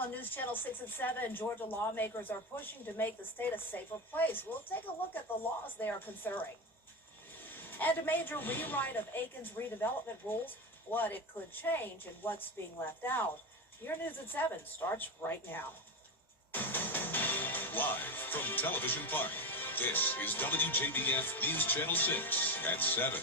Now on News Channel 6 and 7, Georgia lawmakers are pushing to make the state a safer place. We'll take a look at the laws they are considering. And a major rewrite of Aiken's redevelopment rules, what it could change and what's being left out. Your News at 7 starts right now. Live from Television Park, this is WJBF News Channel 6 at 7.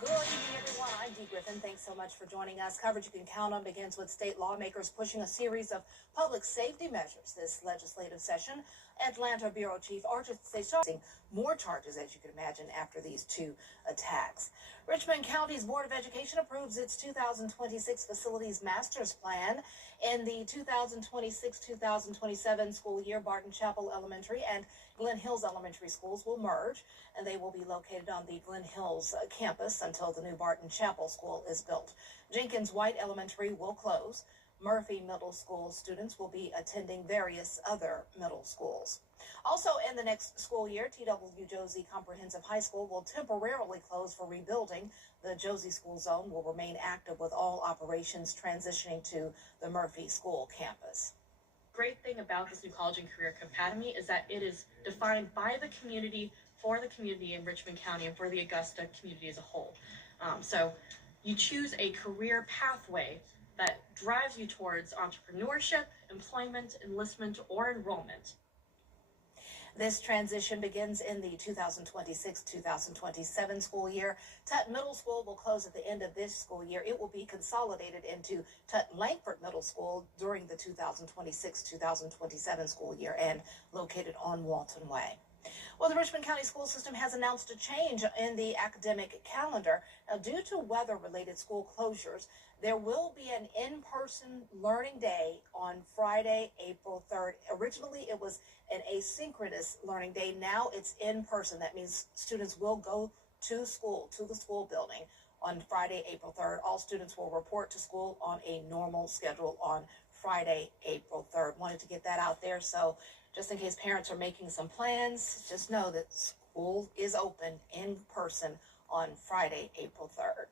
Good evening, everyone. I'm Dee Griffin. Thanks so much for joining us. Coverage you can count on begins with state lawmakers pushing a series of public safety measures this legislative session. Atlanta Bureau Chief Archer facing more charges, as you can imagine, after these two attacks. Richmond County's Board of Education approves its 2026 Facilities Master's Plan. In the 2026-2027 school year, Barton Chapel Elementary and Glen Hills Elementary schools will merge, and they will be located on the Glen Hills campus until the new Barton Chapel school is built. Jenkins White Elementary will close. Murphy Middle School students will be attending various other middle schools. Also in the next school year, T.W. Josie Comprehensive High School will temporarily close for rebuilding. The Josie School Zone will remain active with all operations transitioning to the Murphy School campus. Great thing about this new College and Career Academy is that it is defined by the community, for the community in Richmond County, and for the Augusta community as a whole. So you choose a career pathway that drives you towards entrepreneurship, employment, enlistment, or enrollment. This transition begins in the 2026-2027 school year. Tut Middle School will close at the end of this school year. It will be consolidated into Tut Langford Middle School during the 2026-2027 school year and located on Walton Way. Well, the Richmond County School System has announced a change in the academic calendar. Now, due to weather-related school closures, there will be an in-person learning day on Friday, April 3rd. Originally, it was an asynchronous learning day. Now it's in person. That means students will go to school, to the school building on Friday, April 3rd. All students will report to school on a normal schedule on Friday, April 3rd. Wanted to get that out there. So just in case parents are making some plans, just know that school is open in person on Friday, April 3rd.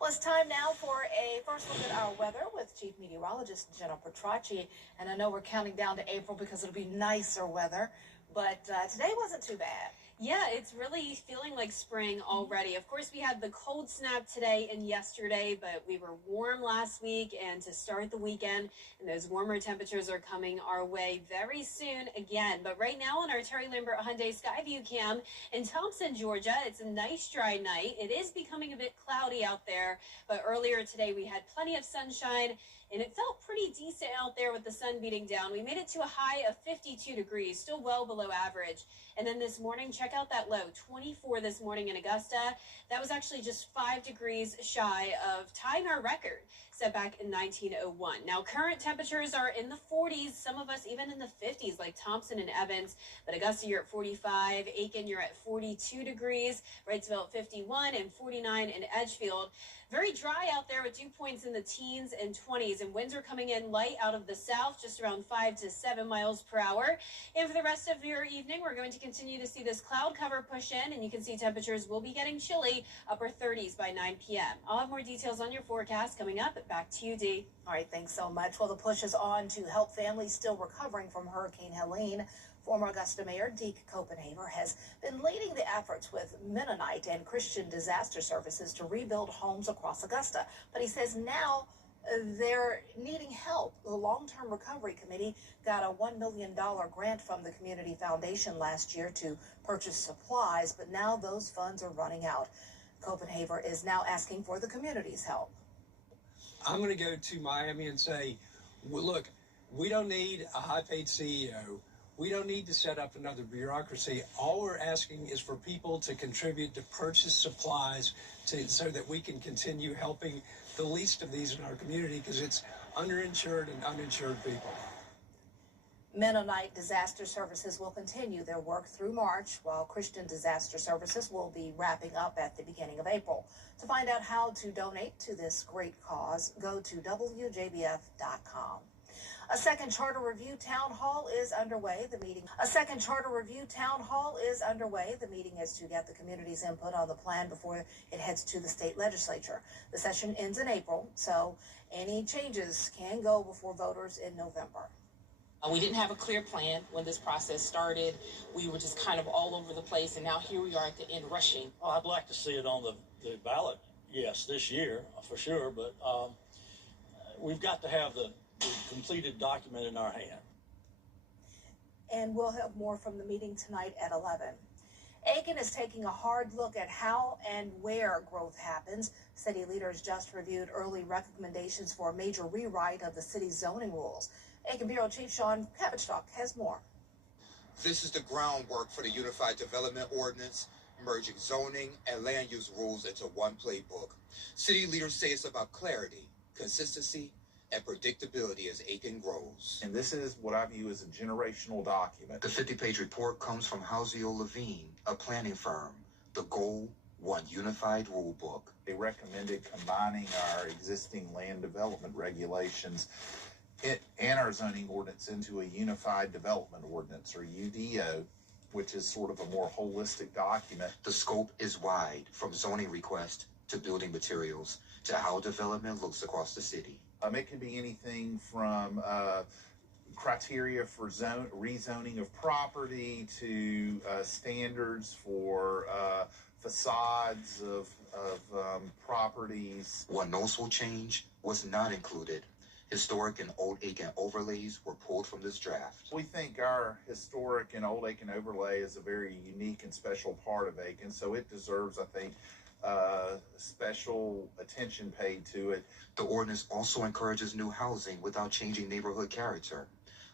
Well, it's time now for a first look at our weather with Chief Meteorologist Jenna Petracci. And I know we're counting down to April because it'll be nicer weather, but today wasn't too bad. Yeah, it's really feeling like spring already. Of course, we had the cold snap today and yesterday, but we were warm last week, and to start the weekend, and those warmer temperatures are coming our way very soon again. But right now on our Terry Lambert Hyundai Skyview cam in Thompson, Georgia, it's a nice dry night. It is becoming a bit cloudy out there, but earlier today we had plenty of sunshine, and it felt pretty decent out there with the sun beating down. We made it to a high of 52 degrees, still well below average. And then this morning, check out that low, 24 this morning in Augusta. That was actually just 5 degrees shy of tying our record set back in 1901. Now, current temperatures are in the 40s, some of us even in the 50s, like Thompson and Evans. But Augusta, you're at 45. Aiken, you're at 42 degrees. Wrightsville at 51 and 49 in Edgefield. Very dry out there with dew points in the teens and 20s, and winds are coming in light out of the south, just around 5 to 7 miles per hour. And for the rest of your evening, we're going to continue to see this cloud cover push in, and you can see temperatures will be getting chilly, upper 30s by 9 p.m. I'll have more details on your forecast coming up. Back to you, Dee. All right, thanks so much. Well, the push is on to help families still recovering from Hurricane Helene. Former Augusta Mayor Deke Copenhaver has been leading the efforts with Mennonite and Christian Disaster Services to rebuild homes across Augusta. But he says now they're needing help. The Long-Term Recovery Committee got a $1 million grant from the Community Foundation last year to purchase supplies, but now those funds are running out. Copenhaver is now asking for the community's help. I'm going to go to Miami and say, well, look, we don't need a high-paid CEO. We don't need to set up another bureaucracy. All we're asking is for people to contribute to purchase supplies so that we can continue helping the least of these in our community, because it's underinsured and uninsured people. Mennonite Disaster Services will continue their work through March, while Christian Disaster Services will be wrapping up at the beginning of April. To find out how to donate to this great cause, go to WJBF.com. A second charter review town hall is underway. The meeting is to get the community's input on the plan before it heads to the state legislature. The session ends in April, so any changes can go before voters in November. We didn't have a clear plan when this process started. We were just kind of all over the place, and now here we are at the end rushing. Well, I'd like to see it on the ballot, yes, this year for sure, but we've got to have the completed document in our hand. And we'll have more from the meeting tonight at 11. Aiken is taking a hard look at how and where growth happens. City leaders just reviewed early recommendations for a major rewrite of the city's zoning rules. Aiken Bureau Chief Sean Cabbage-Stock has more. This is the groundwork for the Unified Development Ordinance, merging zoning and land use rules into one playbook. City leaders say it's about clarity, consistency, and predictability as Aiken grows. And this is what I view as a generational document. The 50-page report comes from Houseo Levine, a planning firm. The goal, one unified rule book. They recommended combining our existing land development regulations and our zoning ordinance into a unified development ordinance, or UDO, which is sort of a more holistic document. The scope is wide, from zoning request to building materials to how development looks across the city. It can be anything from criteria for rezoning of property to standards for facades of properties. What noticeable change was not included. Historic and Old Aiken overlays were pulled from this draft. We think our historic and Old Aiken overlay is a very unique and special part of Aiken, so it deserves, I think, special attention paid to it. The ordinance also encourages new housing without changing neighborhood character.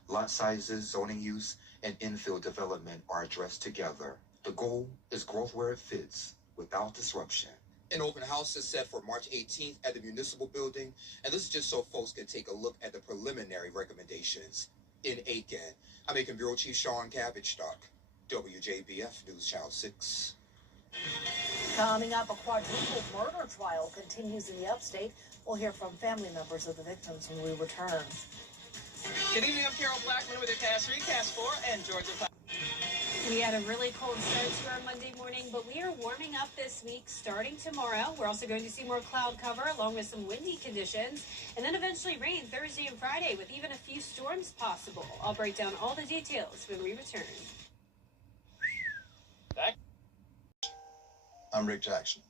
Lot sizes, zoning use, and infill development are addressed together. The goal is growth where it fits, without disruption. An open house is set for March 18th at the Municipal Building, and this is just so folks can take a look at the preliminary recommendations. In Aiken, I'm Aiken Bureau Chief Sean Cabbage-Stock, WJBF News Channel 6. Coming up, a quadruple murder trial continues in the upstate. We'll hear from family members of the victims when we return. Good evening, I'm Carol Blackman with your Cast 3, Cast 4, and Georgia 5. We had a really cold start to our Monday morning, but we are warming up this week starting tomorrow. We're also going to see more cloud cover along with some windy conditions, and then eventually rain Thursday and Friday with even a few storms possible. I'll break down all the details when we return. I'm Rick Jackson.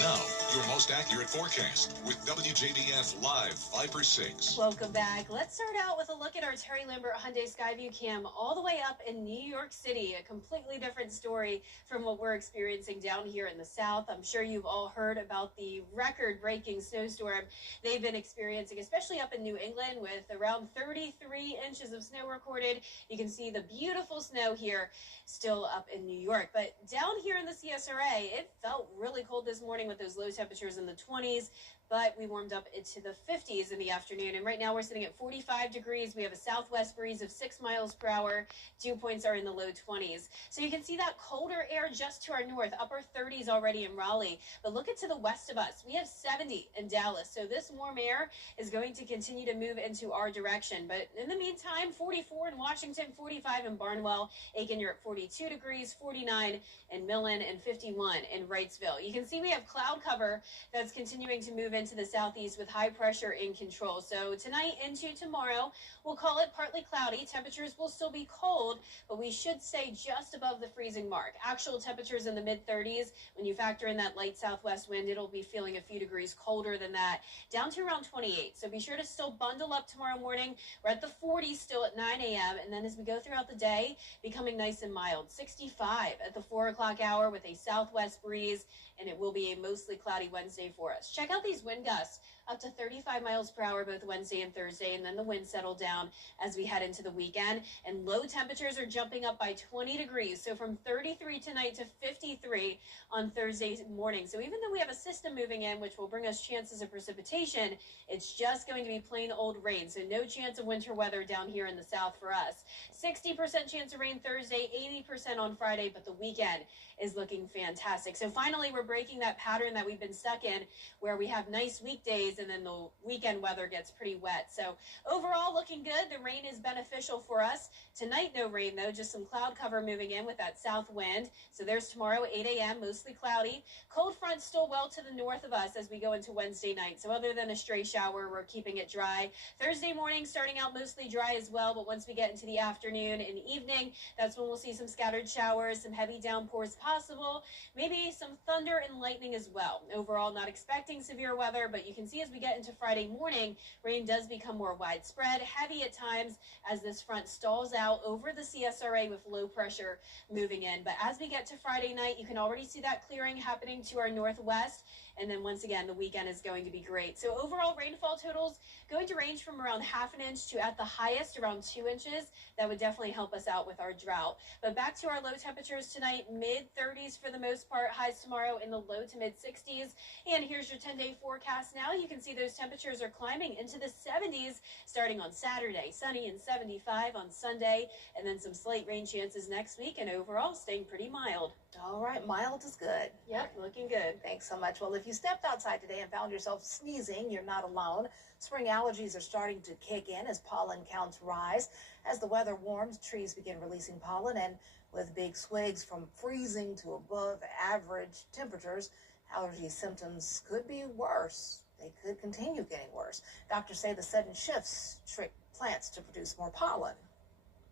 Now, your most accurate forecast with WJBF Live 5 for 6. Welcome back. Let's start out with a look at our Terry Lambert Hyundai Skyview cam all the way up in New York City. A completely different story from what we're experiencing down here in the South. I'm sure you've all heard about the record-breaking snowstorm they've been experiencing, especially up in New England with around 33 inches of snow recorded. You can see the beautiful snow here still up in New York. But down here in the CSRA, it felt really cold this morning with those low temperatures in the 20s, but we warmed up into the 50s in the afternoon. And right now we're sitting at 45 degrees. We have a southwest breeze of 6 miles per hour. Dew points are in the low 20s. So you can see that colder air just to our north, upper 30s already in Raleigh. But look at to the west of us. We have 70 in Dallas. So this warm air is going to continue to move into our direction. But in the meantime, 44 in Washington, 45 in Barnwell. Aiken, you're at 42 degrees, 49 in Millen, and 51 in Wrightsville. You can see we have cloud cover that's continuing to move into the southeast with high pressure in control. So tonight into tomorrow, we'll call it partly cloudy. Temperatures will still be cold, but we should stay just above the freezing mark. Actual temperatures in the mid-30s. When you factor in that light southwest wind, it'll be feeling a few degrees colder than that, down to around 28. So be sure to still bundle up tomorrow morning. We're at the 40s still at 9 a.m. And then as we go throughout the day, becoming nice and mild. 65 at the 4 o'clock hour with a southwest breeze, and it will be a mostly cloudy Wednesday for us. Check out these wind gusts up to 35 miles per hour both Wednesday and Thursday, and then the winds settle down as we head into the weekend. And low temperatures are jumping up by 20 degrees, so from 33 tonight to 53 on Thursday morning. So even though we have a system moving in which will bring us chances of precipitation, it's just going to be plain old rain, so no chance of winter weather down here in the south for us. 60% chance of rain Thursday, 80% on Friday, but the weekend is looking fantastic. So finally, we're breaking that pattern that we've been stuck in where we have nice weekdays days, and then the weekend weather gets pretty wet. So overall, looking good. The rain is beneficial for us. Tonight, no rain, though, just some cloud cover moving in with that south wind. So there's tomorrow, 8 a.m., mostly cloudy. Cold front still well to the north of us as we go into Wednesday night. So other than a stray shower, we're keeping it dry. Thursday morning starting out mostly dry as well, but once we get into the afternoon and evening, that's when we'll see some scattered showers, some heavy downpours possible, maybe some thunder and lightning as well. Overall, not expecting severe weather, but you can see as we get into Friday morning, rain does become more widespread, heavy at times as this front stalls out over the CSRA with low pressure moving in. But as we get to Friday night, you can already see that clearing happening to our northwest. And then once again, the weekend is going to be great. So overall rainfall totals going to range from around ½ an inch to at the highest around 2 inches. That would definitely help us out with our drought. But back to our low temperatures tonight, mid-30s for the most part, highs tomorrow in the low to mid-60s. And here's your 10-day forecast now. You can see those temperatures are climbing into the 70s starting on Saturday, sunny and 75 on Sunday, and then some slight rain chances next week, and overall staying pretty mild. All right, mild is good. Yep, looking good. Thanks so much. Well, if you stepped outside today and found yourself sneezing, you're not alone. Spring allergies are starting to kick in as pollen counts rise. As the weather warms, trees begin releasing pollen, and with big swigs from freezing to above average temperatures, allergy symptoms could be worse. They could continue getting worse. Doctors say the sudden shifts trick plants to produce more pollen.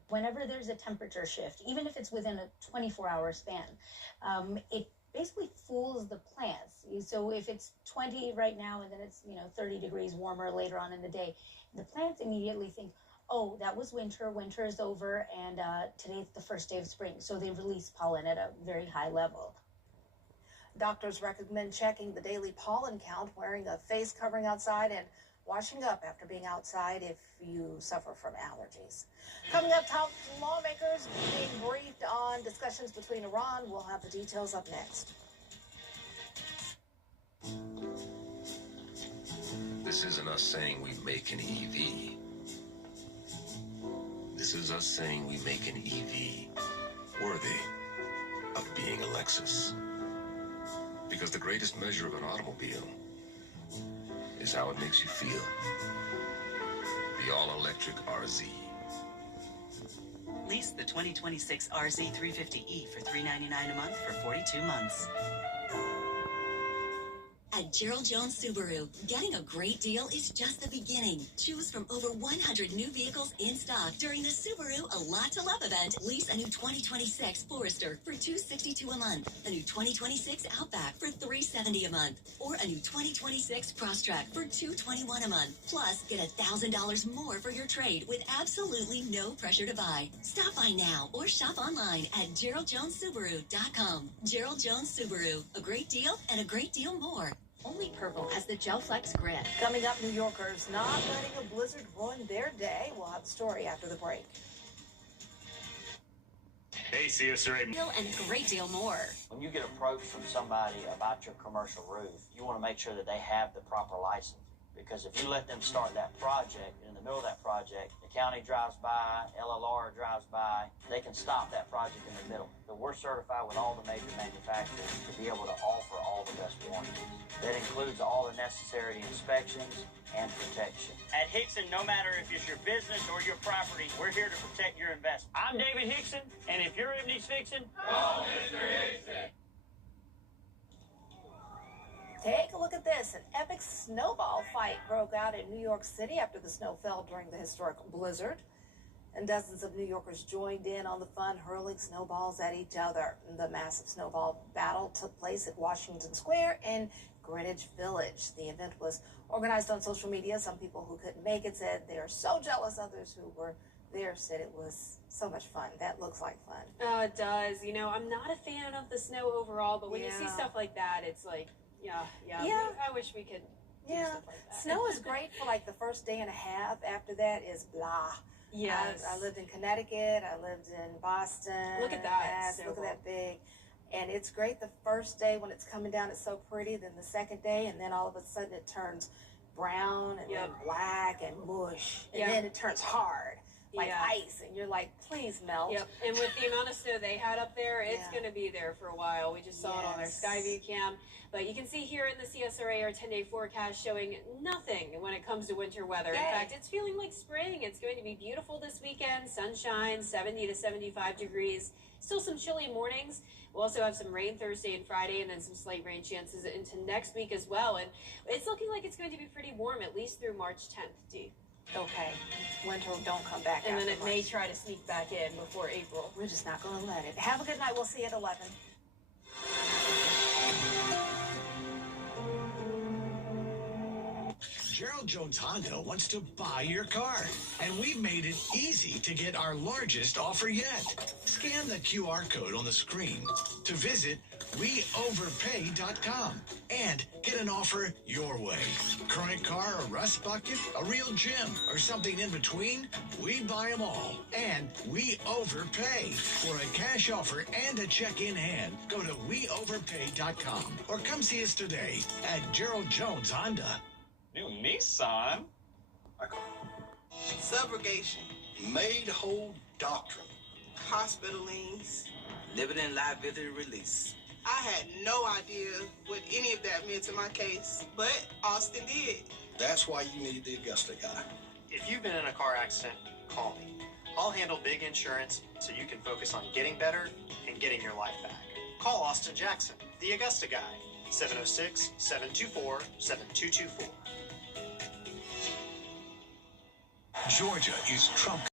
Whenever there's a temperature shift, even if it's within a 24-hour span, it basically fools the plants. So if it's 20 right now and then it's 30 degrees warmer later on in the day, the plants immediately think, oh, that was winter, winter is over, and today's the first day of spring. So they release pollen at a very high level. Doctors recommend checking the daily pollen count, wearing a face covering outside, and washing up after being outside if you suffer from allergies. Coming up, top lawmakers being briefed on discussions between Iran. We'll have the details up next. This isn't us saying we make an EV. This is us saying we make an EV worthy of being a Lexus. Because the greatest measure of an automobile is how it makes you feel. The all-electric RZ. Lease the 2026 RZ 350e for $399 a month for 42 months. At Gerald Jones Subaru, getting a great deal is just the beginning. Choose from over 100 new vehicles in stock during the Subaru A Lot to Love event. Lease a new 2026 Forester for $262 a month, a new 2026 Outback for $370 a month, or a new 2026 Crosstrek for $221 a month. Plus, get $1,000 more for your trade with absolutely no pressure to buy. Stop by now or shop online at GeraldJonesSubaru.com. Gerald Jones Subaru, a great deal and a great deal more. Only purple as the Gel Flex Grip. Coming up, New Yorkers not letting a blizzard ruin their day. We'll have the story after the break. Hey, CSRA. And a great deal more. When you get approached from somebody about your commercial roof, you want to make sure that they have the proper license. Because if you let them start that project, in the middle of that project, the county drives by, LLR drives by, they can stop that project in the middle. So we're certified with all the major manufacturers to be able to offer all the best warranties. That includes all the necessary inspections and protection. At Hickson, no matter if it's your business or your property, we're here to protect your investment. I'm David Hickson, and if your roof needs fixing, call Mr. Hickson. Take a look at this. An epic snowball fight broke out in New York City after the snow fell during the historic blizzard. And dozens of New Yorkers joined in on the fun, hurling snowballs at each other. The massive snowball battle took place at Washington Square in Greenwich Village. The event was organized on social media. Some people who couldn't make it said they are so jealous. Others who were there said it was so much fun. That looks like fun. Oh, it does. I'm not a fan of the snow overall, but when you see stuff like that, it's like, yeah. I wish we could do stuff like that. Snow is great for like the first day and a half. After that is blah. Yes. I lived in Connecticut. I lived in Boston. Look at that. Yes, look at that big. And it's great the first day when it's coming down. It's so pretty. Then the second day, and then all of a sudden it turns brown and then black and mush. And then it turns hard. like Yeah. ice, and you're like, please melt. Yep. And with the amount of snow they had up there, it's Yeah. going to be there for a while. We just saw it on their Yes. Skyview cam. But you can see here in the CSRA our 10-day forecast showing nothing when it comes to winter weather. Yay. In fact, it's feeling like spring. It's going to be beautiful this weekend. Sunshine, 70 to 75 degrees. Still some chilly mornings. We'll also have some rain Thursday and Friday, and then some slight rain chances into next week as well. And it's looking like it's going to be pretty warm, at least through March 10th, Dee. Okay, winter don't come back. And then after it may March. try to sneak back in before April. We're just not going to let it. Have a good night. We'll see you at 11. Gerald Jones Honda wants to buy your car, and we've made it easy to get our largest offer yet. Scan the QR code on the screen to visit weoverpay.com and get an offer your way. Current car, a rust bucket, a real gem, or something in between? We buy them all, and we overpay. For a cash offer and a check in hand, go to weoverpay.com or come see us today at Gerald Jones Honda. New Nissan? Subrogation. Made whole doctrine. Hospital liens. Dividend liability release. I had no idea what any of that meant to my case, but Austin did. That's why you need the Augusta guy. If you've been in a car accident, call me. I'll handle big insurance so you can focus on getting better and getting your life back. Call Austin Jackson, the Augusta guy, 706-724-7224. Georgia is Trump.